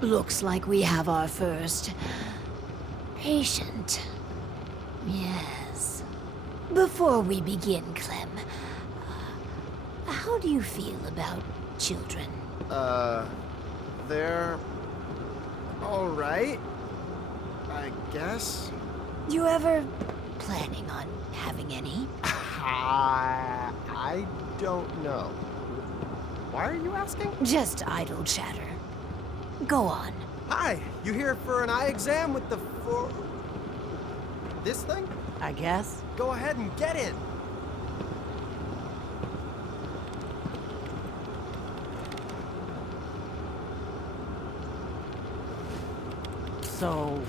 Looks like we have our first patient. Yes. Before we begin, Clem, how do you feel about children? They're all right, I guess. You ever planning on having any? I don't know. Why are you asking? Just idle chatter. Go on. Hi, you here for an eye exam with the this thing? I guess. Go ahead and get in. So,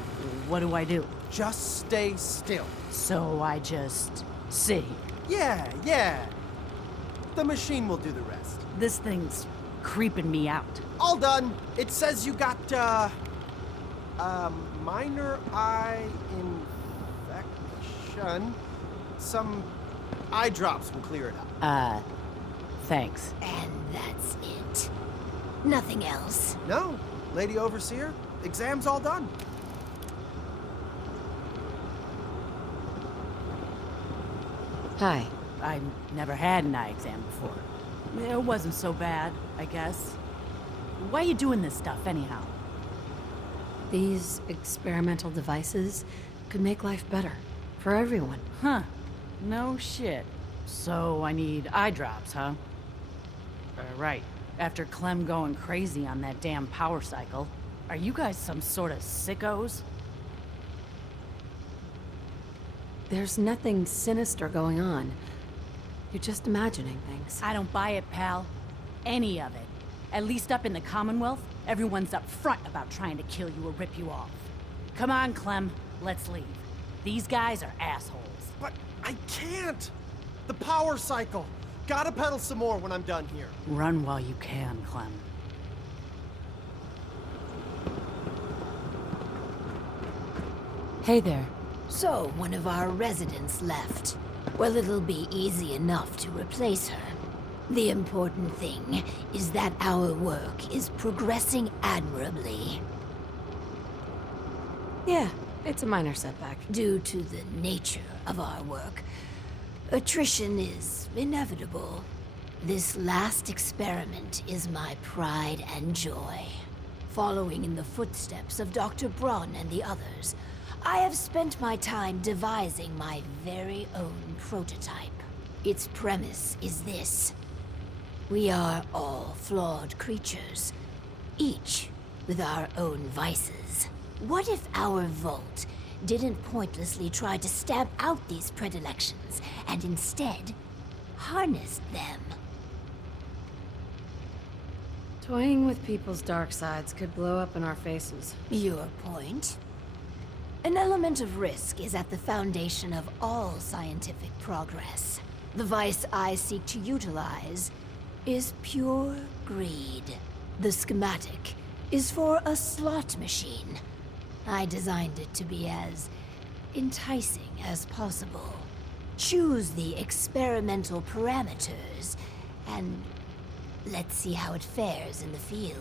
what do I do? Just stay still. So I just sit here. Yeah. The machine will do the rest. This thing's creeping me out. All done. It says you got, minor eye infection. Some eye drops will clear it up. Thanks. And that's it. Nothing else. No, Lady Overseer, exam's all done. Hi. I never had an eye exam before. It wasn't so bad, I guess. Why are you doing this stuff, anyhow? These experimental devices could make life better for everyone. Huh. No shit. So I need eye drops, huh? Right. After Clem going crazy on that damn power cycle, are you guys some sort of sickos? There's nothing sinister going on. You're just imagining things. I don't buy it, pal. Any of it. At least up in the Commonwealth, everyone's up front about trying to kill you or rip you off. Come on, Clem. Let's leave. These guys are assholes. But I can't. The power cycle. Gotta pedal some more when I'm done here. Run while you can, Clem. Hey there. So, one of our residents left. Well, it'll be easy enough to replace her. The important thing is that our work is progressing admirably. Yeah, it's a minor setback. Due to the nature of our work, attrition is inevitable. This last experiment is my pride and joy. Following in the footsteps of Dr. Braun and the others, I have spent my time devising my very own prototype. Its premise is this. We are all flawed creatures, each with our own vices. What if our Vault didn't pointlessly try to stamp out these predilections, and instead harnessed them? Toying with people's dark sides could blow up in our faces. Your point? An element of risk is at the foundation of all scientific progress. The vice I seek to utilize is pure greed. The schematic is for a slot machine. I designed it to be as enticing as possible. Choose the experimental parameters, and let's see how it fares in the field.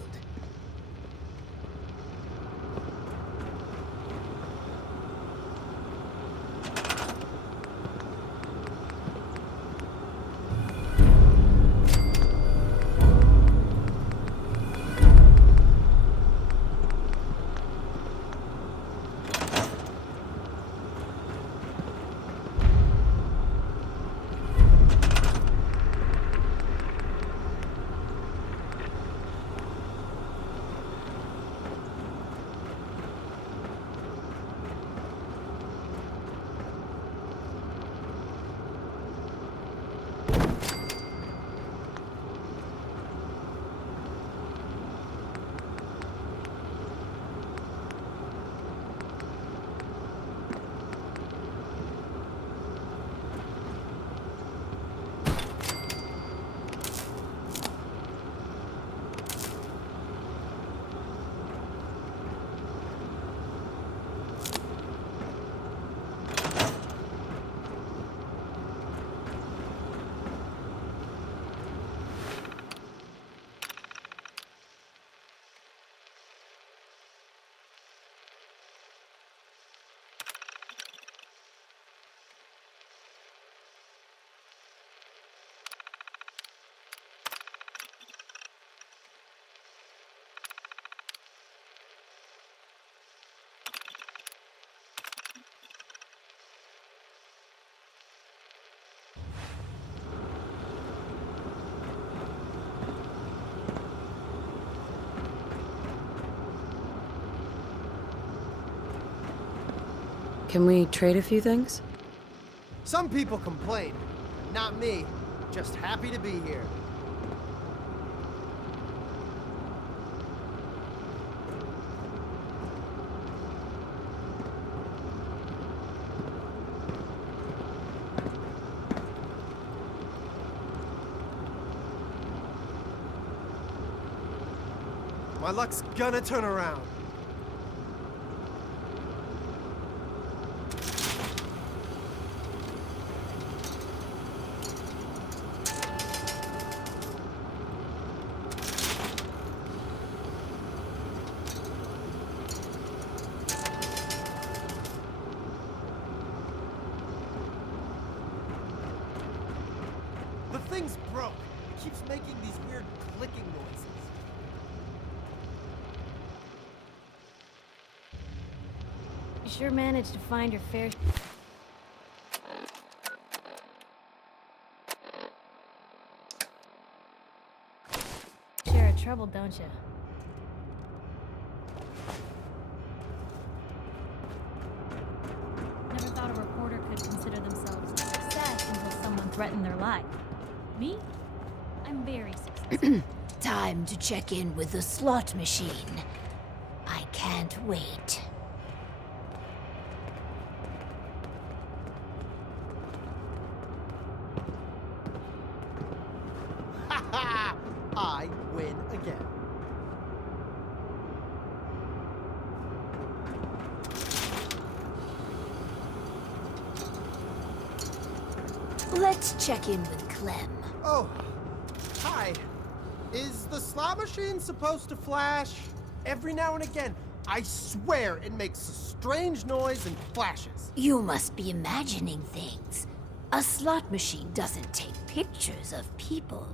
Can we trade a few things? Some people complain. Not me. Just happy to be here. My luck's gonna turn around. The thing's broke. It keeps making these weird clicking noises. You sure managed to find your fair share of trouble, don't you? Never thought a reporter could consider themselves a success until someone threatened their life. Me? I'm very successful. Time to check in with the slot machine. I can't wait. Ha ha! I win again. Let's check in with Clem. Oh, hi. Is the slot machine supposed to flash? Every now and again, I swear it makes a strange noise and flashes. You must be imagining things. A slot machine doesn't take pictures of people.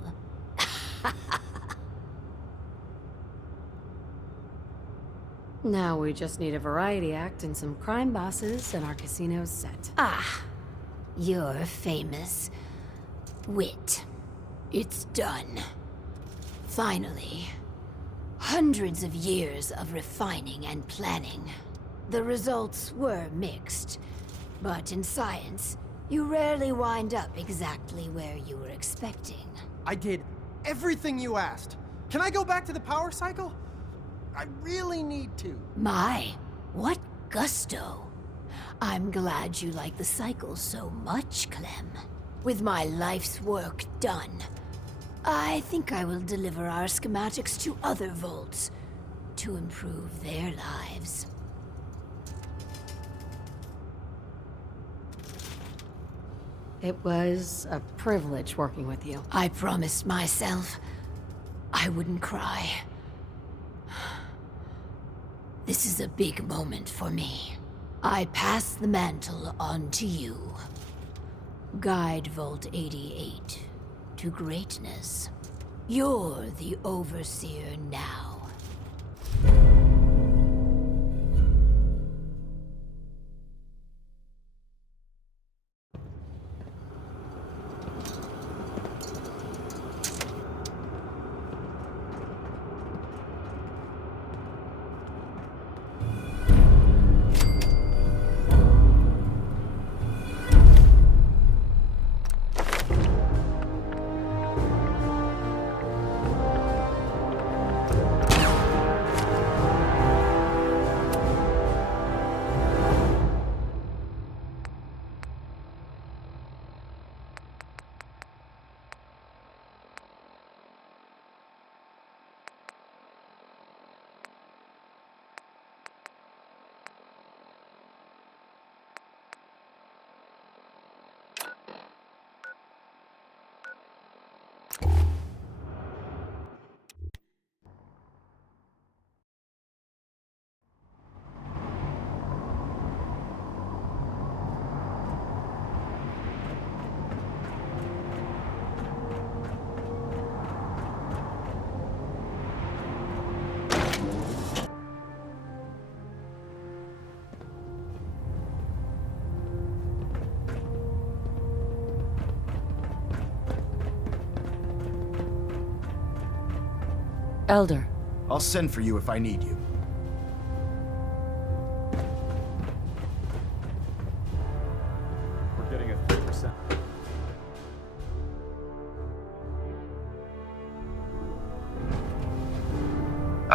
Now we just need a variety act and some crime bosses, and our casino's set. Ah, your famous wit. It's done. Finally. Hundreds of years of refining and planning. The results were mixed, but in science, you rarely wind up exactly where you were expecting. I did everything you asked. Can I go back to the power cycle? I really need to. My, what gusto. I'm glad you like the cycle so much, Clem. With my life's work done, I think I will deliver our schematics to other vaults to improve their lives. It was a privilege working with you. I promised myself I wouldn't cry. This is a big moment for me. I pass the mantle on to you. Guide Vault 88 to greatness. You're the overseer now. Elder. I'll send for you if I need you.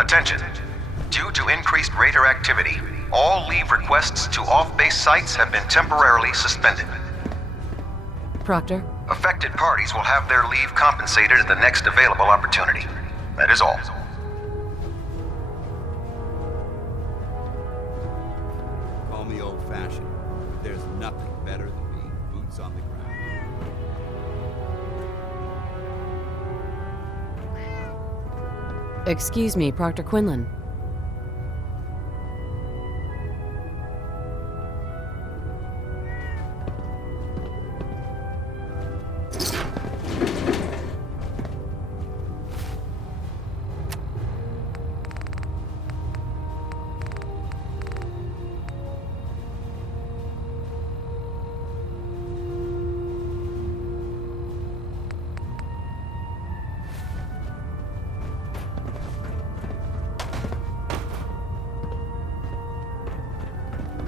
Attention. Due to increased raider activity, all leave requests to off-base sites have been temporarily suspended. Proctor? Affected parties will have their leave compensated at the next available opportunity. That is all. Call me old-fashioned, but there's nothing better than being boots on the ground. Excuse me, Proctor Quinlan.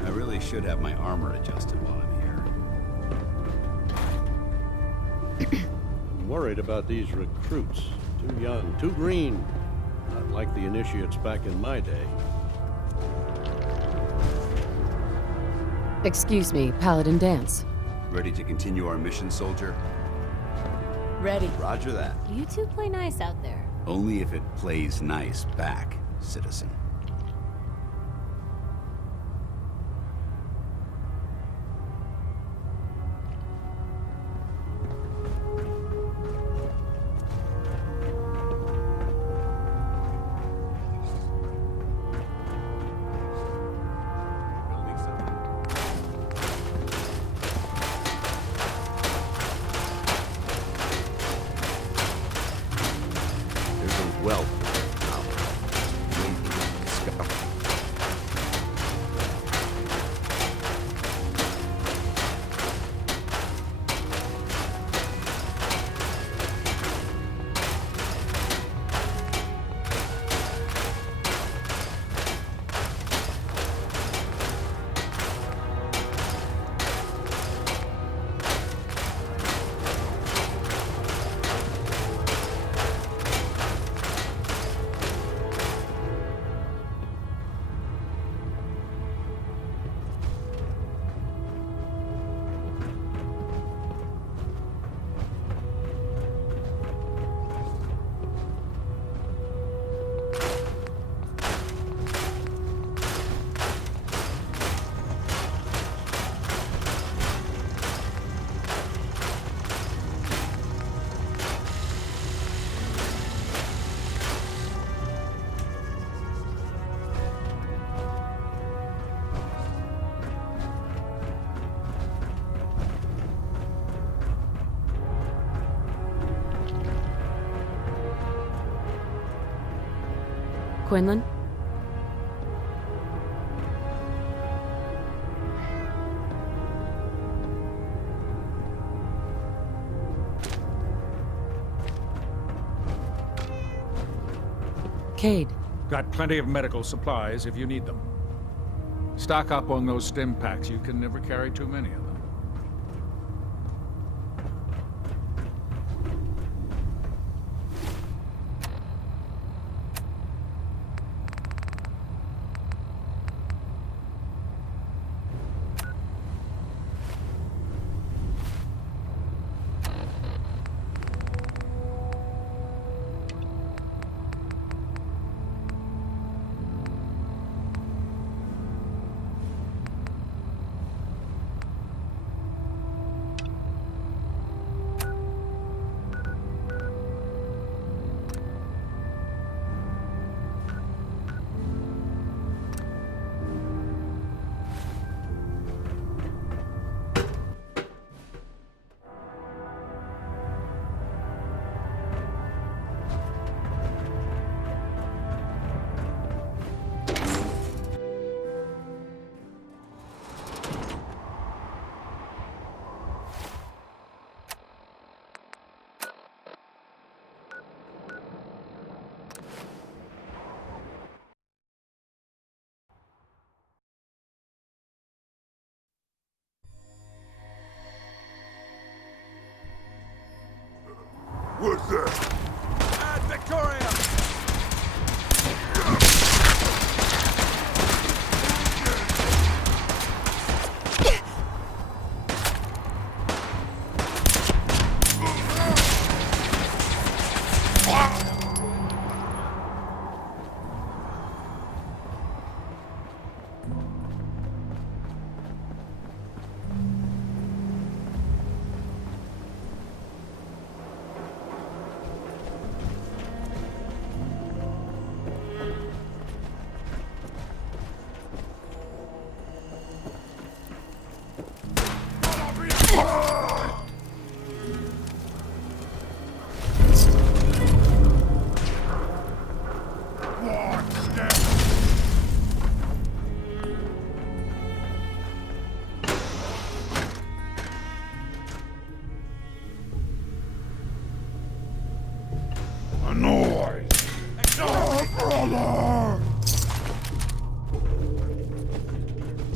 I really should have my armor adjusted while I'm here. I'm worried about these recruits. Too young, too green. Not like the initiates back in my day. Excuse me, Paladin Dance. Ready to continue our mission, soldier? Ready. Roger that. You two play nice out there. Only if it plays nice back, citizen. There's a wealth of knowledge waiting to be discovered. Quinlan? Cade. Got plenty of medical supplies if you need them. Stock up on those stim packs. You can never carry too many of them. What's that? Ad Victoria! the noise! Oh, brother!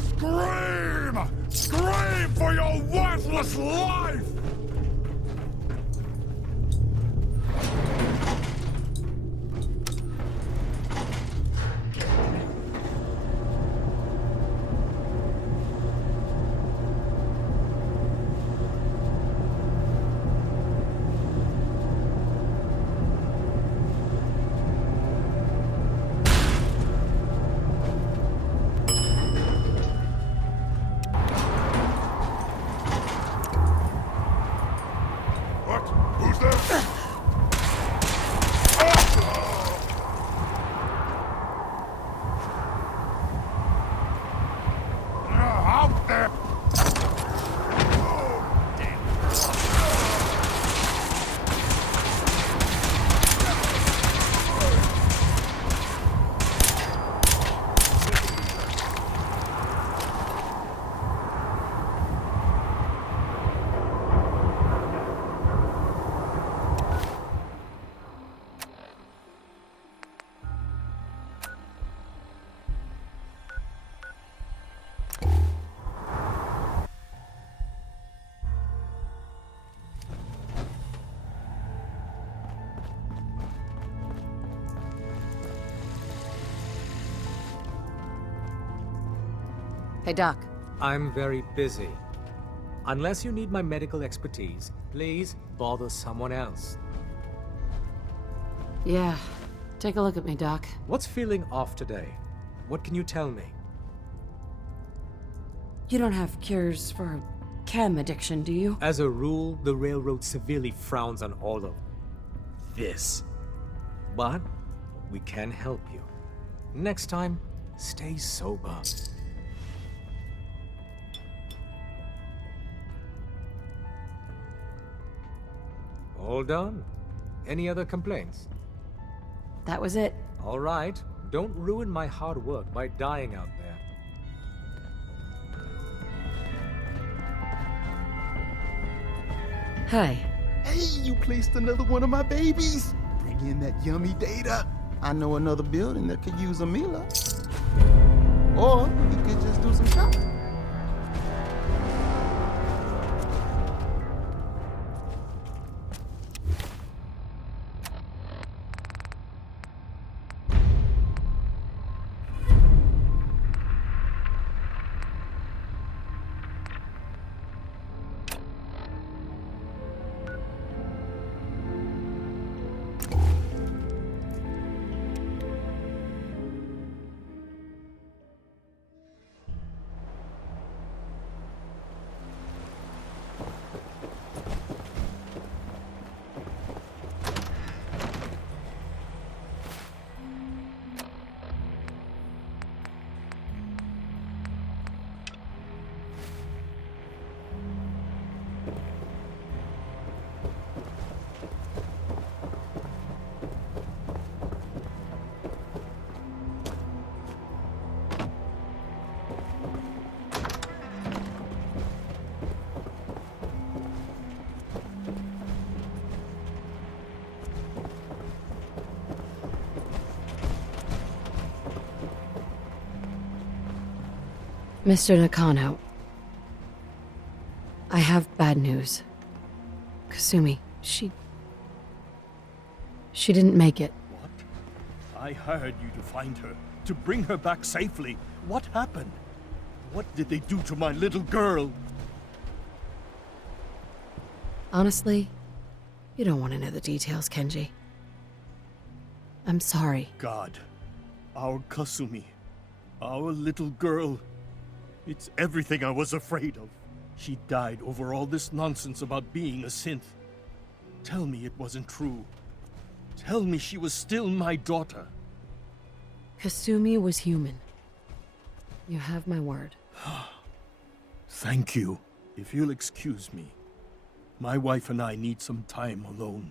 Scream! Scream for your worthless life! Who's there? Out there! Hey, Doc. I'm very busy. Unless you need my medical expertise, please bother someone else. Yeah. Take a look at me, Doc. What's feeling off today? What can you tell me? You don't have cures for chem addiction, do you? As a rule, the railroad severely frowns on all of this. But we can help you. Next time, stay sober. All done. Any other complaints? That was it. All right. Don't ruin my hard work by dying out there. Hi. Hey, you placed another one of my babies. Bring in that yummy data. I know another building that could use a Mila. Or you could just do some shopping. Mr. Nakano, I have bad news. Kasumi, she didn't make it. What? I hired you to find her, to bring her back safely. What happened? What did they do to my little girl? Honestly, you don't want to know the details, Kenji. I'm sorry. God, our Kasumi, our little girl. It's everything I was afraid of. She died over all this nonsense about being a synth. Tell me it wasn't true. Tell me she was still my daughter. Kasumi was human. You have my word. Thank you. If you'll excuse me, my wife and I need some time alone.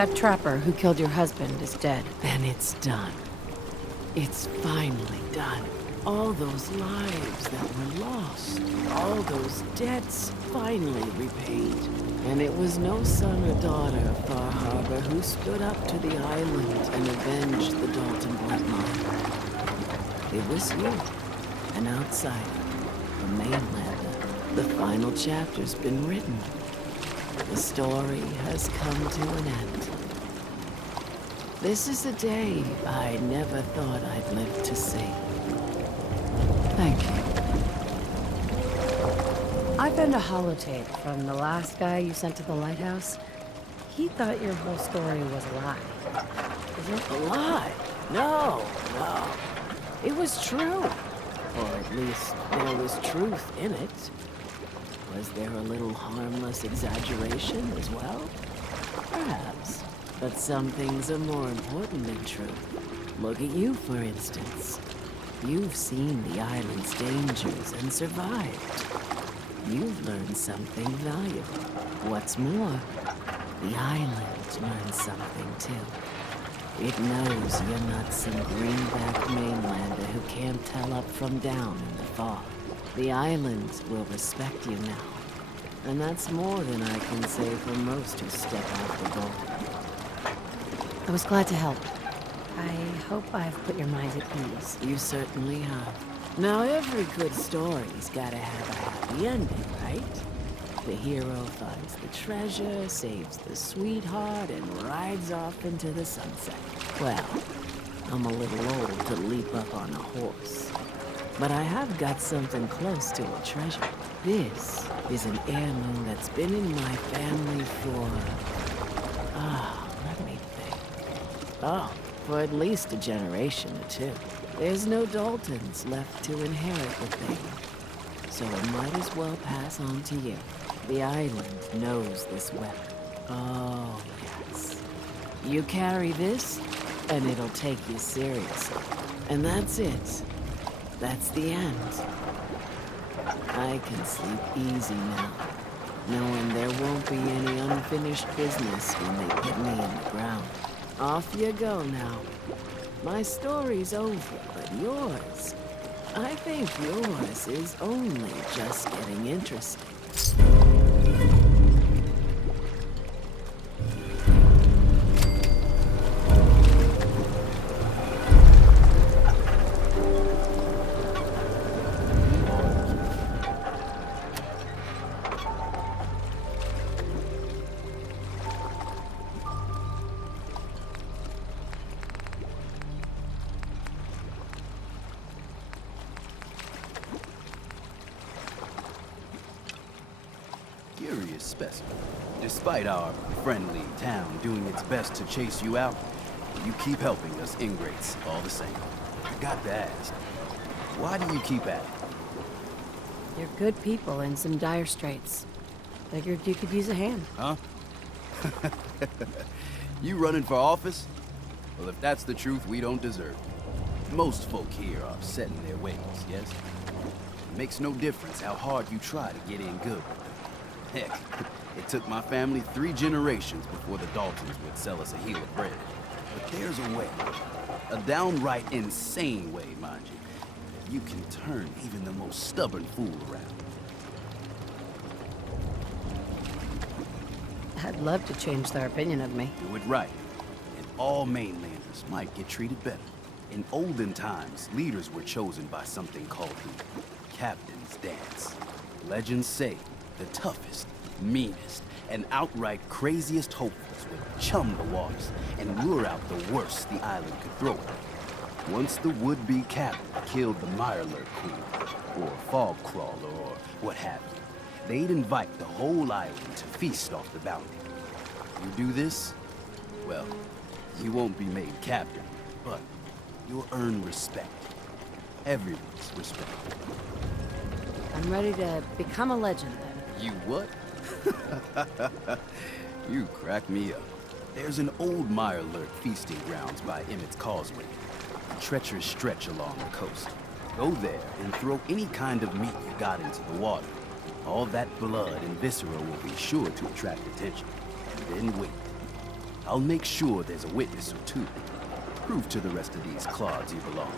That trapper who killed your husband is dead. And it's done. It's finally done. All those lives that were lost, all those debts finally repaid. And it was no son or daughter of Far Harbor who stood up to the island and avenged the Dalton bloodline. It was you, an outsider, a mainlander. The final chapter's been written. The story has come to an end. This is a day I never thought I'd live to see. Thank you. I found a holotape from the last guy you sent to the lighthouse. He thought your whole story was a lie. Is it? A lie? No. It was true. Or at least there was truth in it. Was there a little harmless exaggeration as well? Perhaps. But some things are more important than truth. Look at you, for instance. You've seen the island's dangers and survived. You've learned something valuable. What's more, the island learned something too. It knows you're not some greenback mainlander who can't tell up from down in the fog. The island will respect you now. And that's more than I can say for most who step off the boat. I was glad to help. I hope I've put your mind at ease. You certainly have. Now, every good story's gotta have a happy ending, right? The hero finds the treasure, saves the sweetheart, and rides off into the sunset. Well, I'm a little old to leap up on a horse. But I have got something close to a treasure. This is an heirloom that's been in my family for... let me think. For at least a generation or two. There's no Daltons left to inherit the thing. So it might as well pass on to you. The island knows this weapon. Oh, yes. You carry this, and it'll take you seriously. And that's it. That's the end. I can sleep easy now, knowing there won't be any unfinished business when they put me in the ground. Off you go now. My story's over, but yours, I think yours is only just getting interesting. Curious specimen. Despite our friendly town doing its best to chase you out, you keep helping us ingrates all the same. I got to ask, why do you keep at it? You're good people in some dire straits. Figured you could use a hand. Huh? You running for office? Well, if that's the truth, we don't deserve it. Most folk here are set in their ways, yes? It makes no difference how hard you try to get in good with them. Heck, it took my family 3 generations before the Daltons would sell us a heel of bread. But there's a way. A downright insane way, mind you. You can turn even the most stubborn fool around. I'd love to change their opinion of me. Do it right, and all mainlanders might get treated better. In olden times, leaders were chosen by something called the Captain's Dance. Legends say the toughest, meanest, and outright craziest hopefuls would chum the waters and lure out the worst the island could throw at them. Once the would-be captain killed the Mirelurk Queen, or Fog Crawler, or what have you, they'd invite the whole island to feast off the bounty. You do this, well, you won't be made captain, but you'll earn respect. Everyone's respect. I'm ready to become a legend, then. You what? You crack me up. There's an old Mirelurk feasting grounds by Emmett's Causeway, a treacherous stretch along the coast. Go there and throw any kind of meat you got into the water. All that blood and viscera will be sure to attract attention. And then wait. I'll make sure there's a witness or two. Prove to the rest of these clods you belong.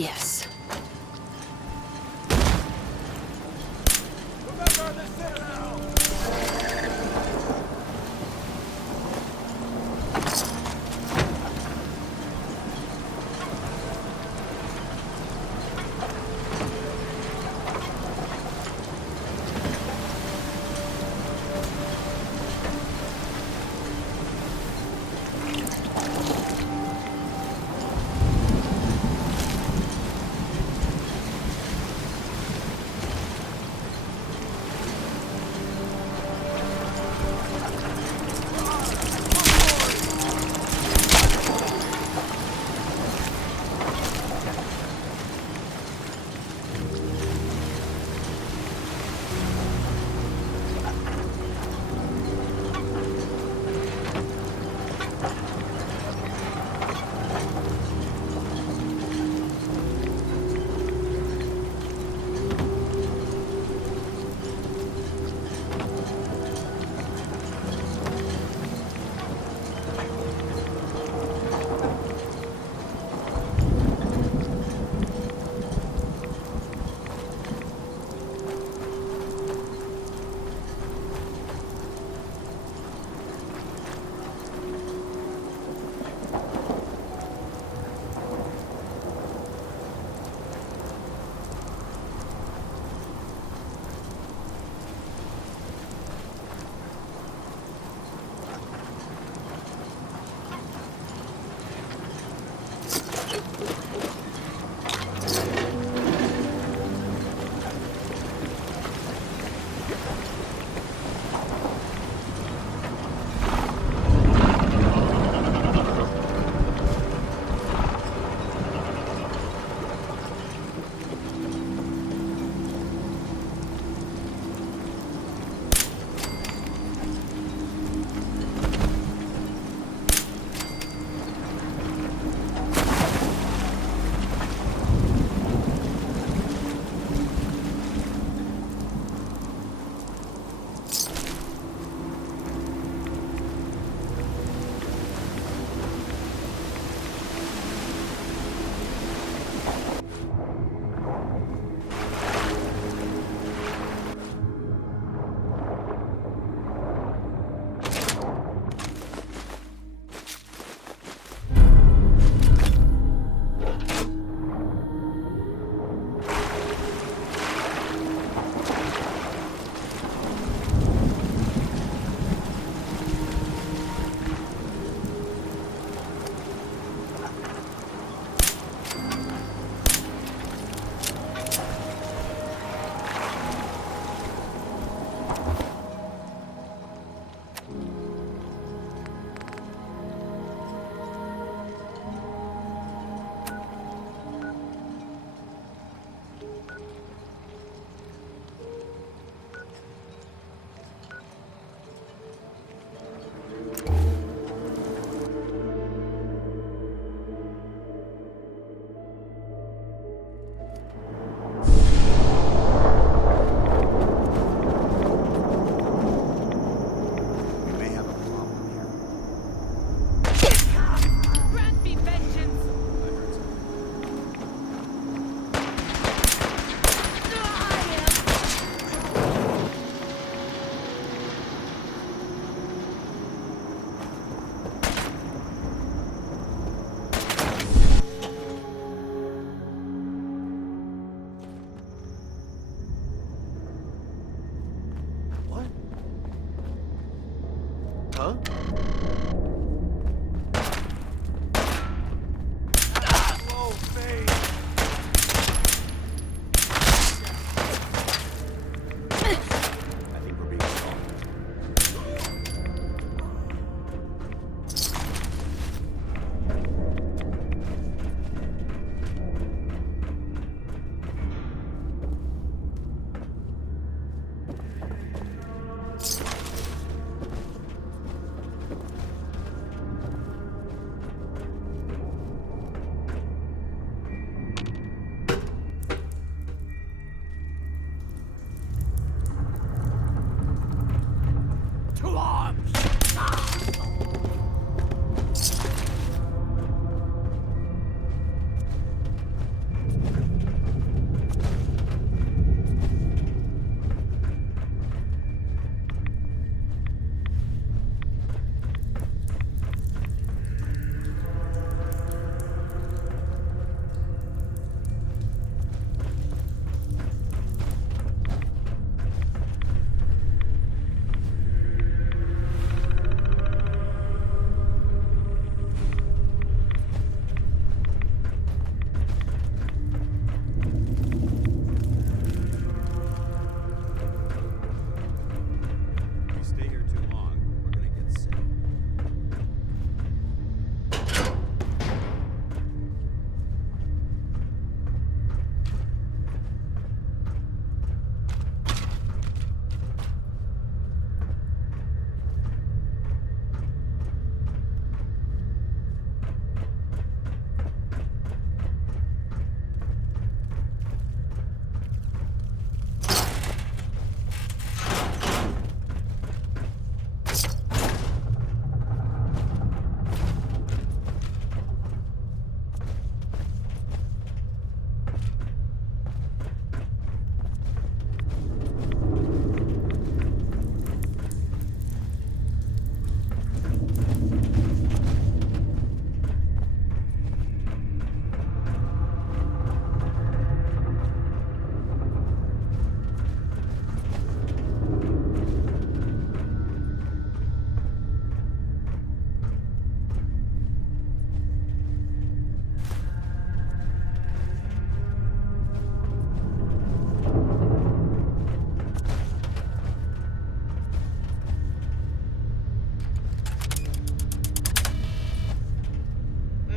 Yes. Huh? Whoa, Faye! I think we're being called.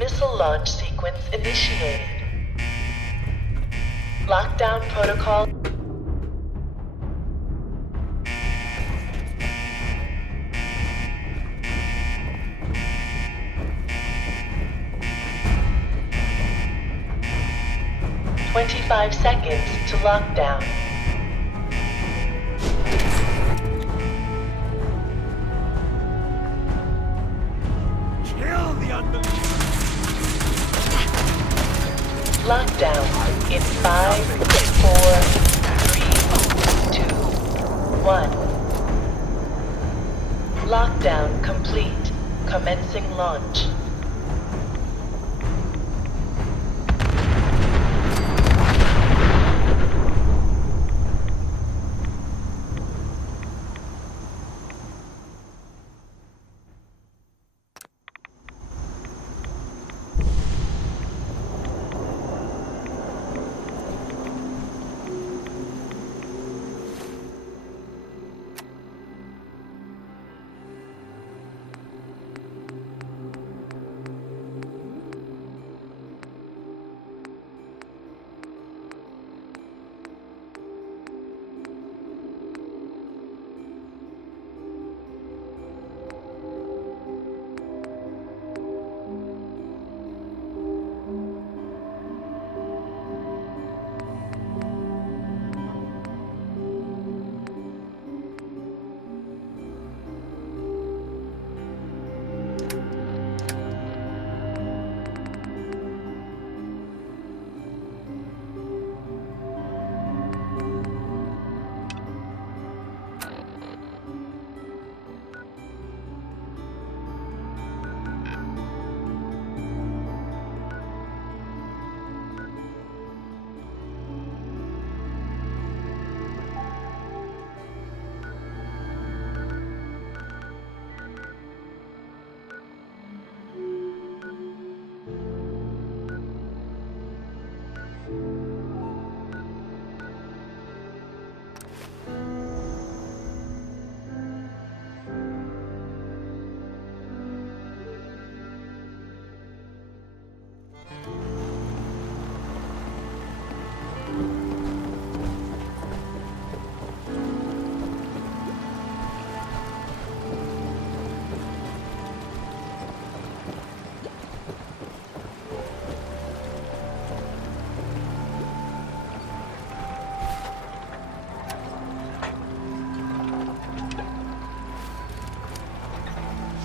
Missile launch sequence initiated. Lockdown protocol. "25 seconds to lockdown." Kill the unbelievers! Lockdown in 5, 4, 3, 2, 1. Lockdown complete. Commencing launch.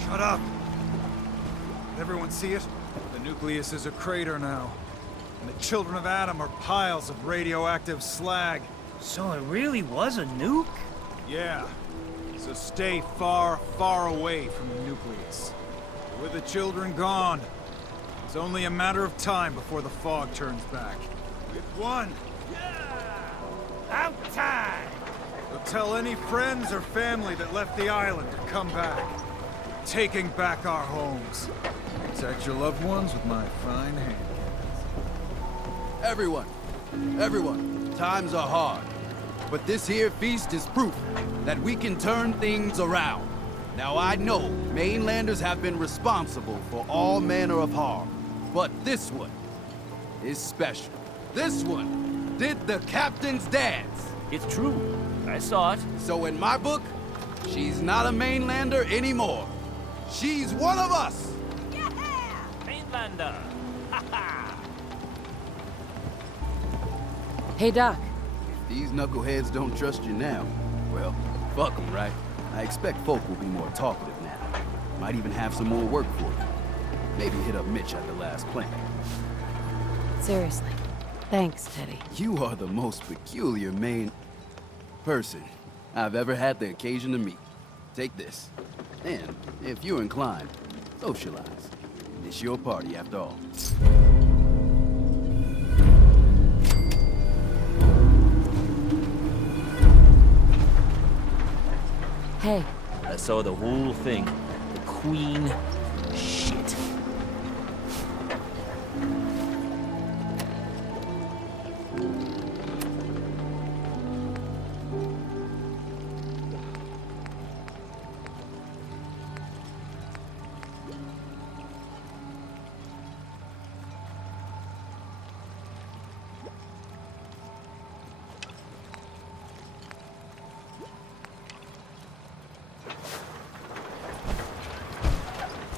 Shut up! Did everyone see it? The nucleus is a crater now. And the children of Adam are piles of radioactive slag. So it really was a nuke? Yeah. So stay far, far away from the nucleus. With the children gone, it's only a matter of time before the fog turns back. We've won! Outside! So tell any friends or family that left the island to come back. Taking back our homes. Protect your loved ones with my fine hand. Everyone, times are hard. But this here feast is proof that we can turn things around. Now I know mainlanders have been responsible for all manner of harm, but this one is special. This one did the captain's dance. It's true. I saw it. So in my book, she's not a mainlander anymore. She's one of us! Mainlander! Ha ha! Hey, Doc. If these knuckleheads don't trust you now, well, fuck them, right? I expect folk will be more talkative now. Might even have some more work for you. Maybe hit up Mitch at the last plant. Seriously. Thanks, Teddy. You are the most peculiar person I've ever had the occasion to meet. Take this. And, if you're inclined, socialize. It's your party after all. Hey. I saw the whole thing. The Queen... shit.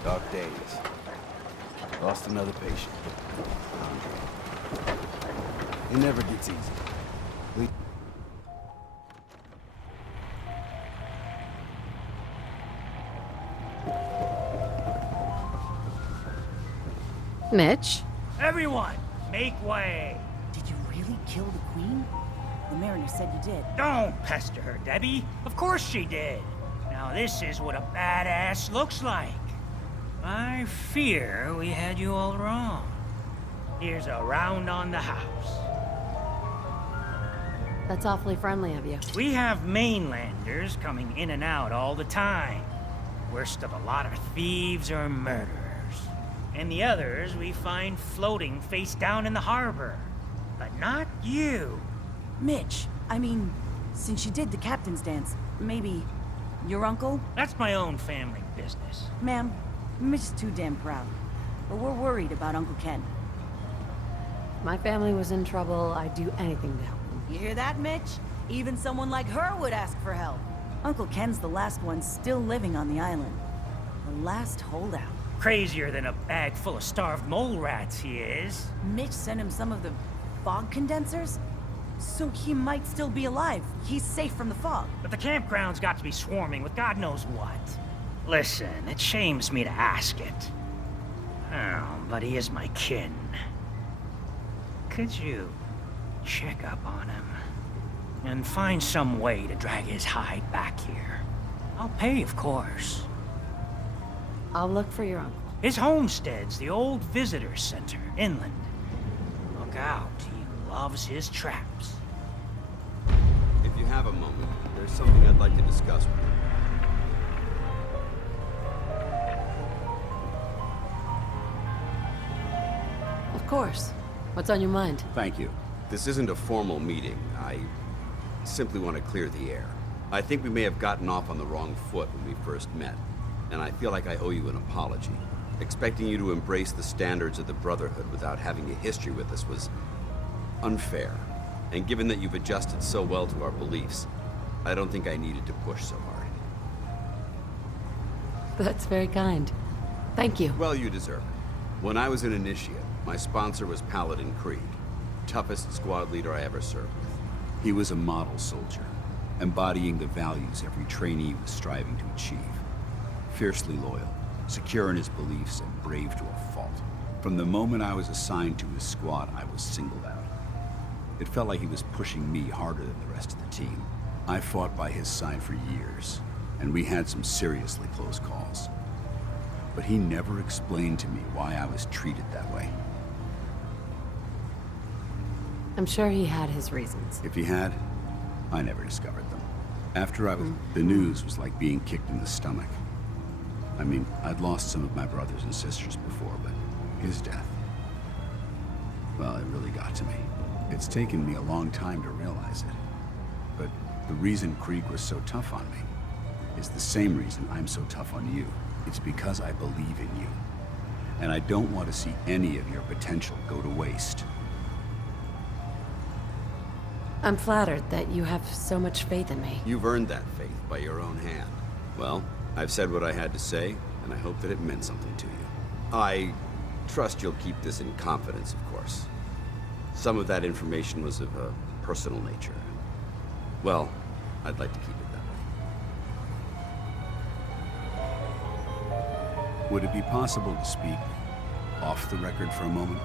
Dark days. Lost another patient. It never gets easy. Mitch? Everyone, make way! Did you really kill the Queen? The Mariner said you did. Don't pester her, Debbie. Of course she did. Now this is what a badass looks like. I fear we had you all wrong. Here's a round on the house. That's awfully friendly of you. We have mainlanders coming in and out all the time. Worst of a lot are thieves or murderers. And the others we find floating face down in the harbor. But not you. Mitch, I mean, since you did the captain's dance, maybe your uncle? That's my own family business. Ma'am, Mitch is too damn proud. But we're worried about Uncle Ken. My family was in trouble. I'd do anything to help them. You hear that, Mitch? Even someone like her would ask for help. Uncle Ken's the last one still living on the island. The last holdout. Crazier than a bag full of starved mole rats, he is. Mitch sent him some of the fog condensers? So he might still be alive. He's safe from the fog. But the campground's got to be swarming with God knows what. Listen, it shames me to ask it. Oh, but he is my kin. Could you check up on him? And find some way to drag his hide back here. I'll pay, of course. I'll look for your uncle. His homestead's the old visitor center, inland. Look out, he loves his traps. If you have a moment, there's something I'd like to discuss with you. Of course. What's on your mind? Thank you. This isn't a formal meeting. I simply want to clear the air. I think we may have gotten off on the wrong foot when we first met, and I feel like I owe you an apology. Expecting you to embrace the standards of the Brotherhood without having a history with us was unfair. And given that you've adjusted so well to our beliefs, I don't think I needed to push so hard. That's very kind. Thank you. Well, you deserve it. When I was an initiate, my sponsor was Paladin Krieg, toughest squad leader I ever served with. He was a model soldier, embodying the values every trainee was striving to achieve. Fiercely loyal, secure in his beliefs, and brave to a fault. From the moment I was assigned to his squad, I was singled out. It felt like he was pushing me harder than the rest of the team. I fought by his side for years, and we had some seriously close calls. But he never explained to me why I was treated that way. I'm sure he had his reasons. If he had, I never discovered them. After I was... The news was like being kicked in the stomach. I mean, I'd lost some of my brothers and sisters before, but his death... Well, it really got to me. It's taken me a long time to realize it. But the reason Krieg was so tough on me is the same reason I'm so tough on you. It's because I believe in you. And I don't want to see any of your potential go to waste. I'm flattered that you have so much faith in me. You've earned that faith by your own hand. Well, I've said what I had to say, and I hope that it meant something to you. I trust you'll keep this in confidence, of course. Some of that information was of a personal nature. Well, I'd like to keep it that way. Would it be possible to speak off the record for a moment?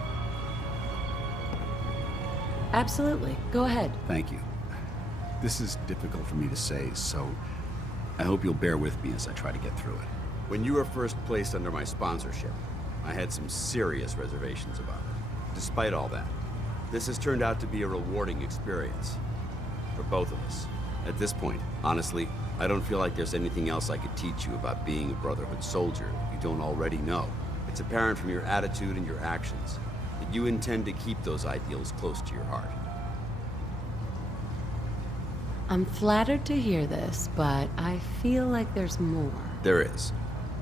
Absolutely. Go ahead. Thank you. This is difficult for me to say, so I hope you'll bear with me as I try to get through it. When you were first placed under my sponsorship, I had some serious reservations about it. Despite all that, this has turned out to be a rewarding experience for both of us. At this point, honestly, I don't feel like there's anything else I could teach you about being a Brotherhood soldier you don't already know. It's apparent from your attitude and your actions that you intend to keep those ideals close to your heart. I'm flattered to hear this, but I feel like there's more. There is.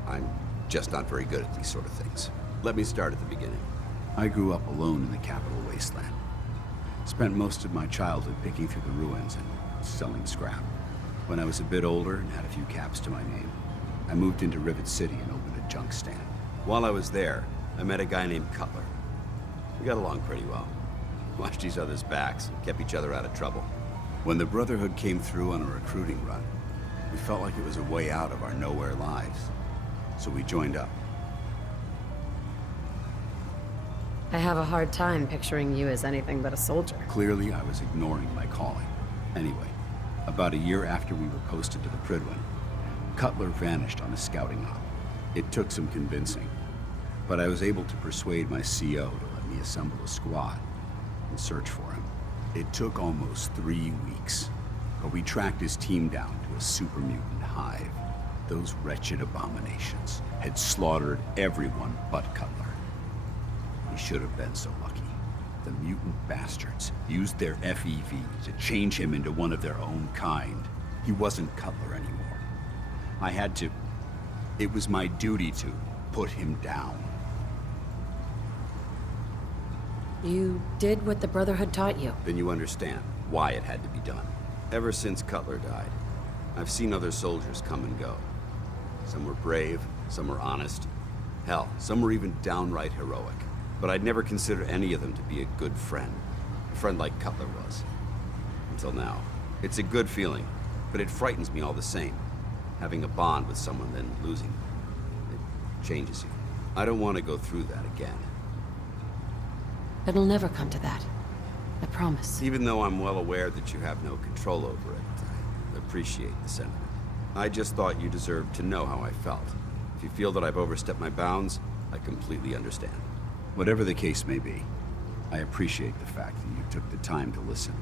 I'm just not very good at these sort of things. Let me start at the beginning. I grew up alone in the capital Wasteland. Spent most of my childhood picking through the ruins and selling scrap. When I was a bit older and had a few caps to my name, I moved into Rivet City and opened a junk stand. While I was there, I met a guy named Cutler. We got along pretty well. Watched each other's backs and kept each other out of trouble. When the Brotherhood came through on a recruiting run, we felt like it was a way out of our nowhere lives. So we joined up. I have a hard time picturing you as anything but a soldier. Clearly, I was ignoring my calling. Anyway, about a year after we were posted to the Prydwen, Cutler vanished on a scouting op. It took some convincing, but I was able to persuade my CO to let me assemble a squad and search for him. It took almost 3 weeks, but we tracked his team down to a super mutant hive. Those wretched abominations had slaughtered everyone but Cutler. He should have been so lucky. The mutant bastards used their FEV to change him into one of their own kind. He wasn't Cutler anymore. I had to... It was my duty to put him down. You did what the Brotherhood taught you. Then you understand why it had to be done. Ever since Cutler died, I've seen other soldiers come and go. Some were brave, some were honest. Hell, some were even downright heroic. But I'd never considered any of them to be a good friend. A friend like Cutler was. Until now. It's a good feeling, but it frightens me all the same. Having a bond with someone, then losing them. It changes you. I don't want to go through that again. It'll never come to that. I promise. Even though I'm well aware that you have no control over it, I appreciate the sentiment. I just thought you deserved to know how I felt. If you feel that I've overstepped my bounds, I completely understand. Whatever the case may be, I appreciate the fact that you took the time to listen.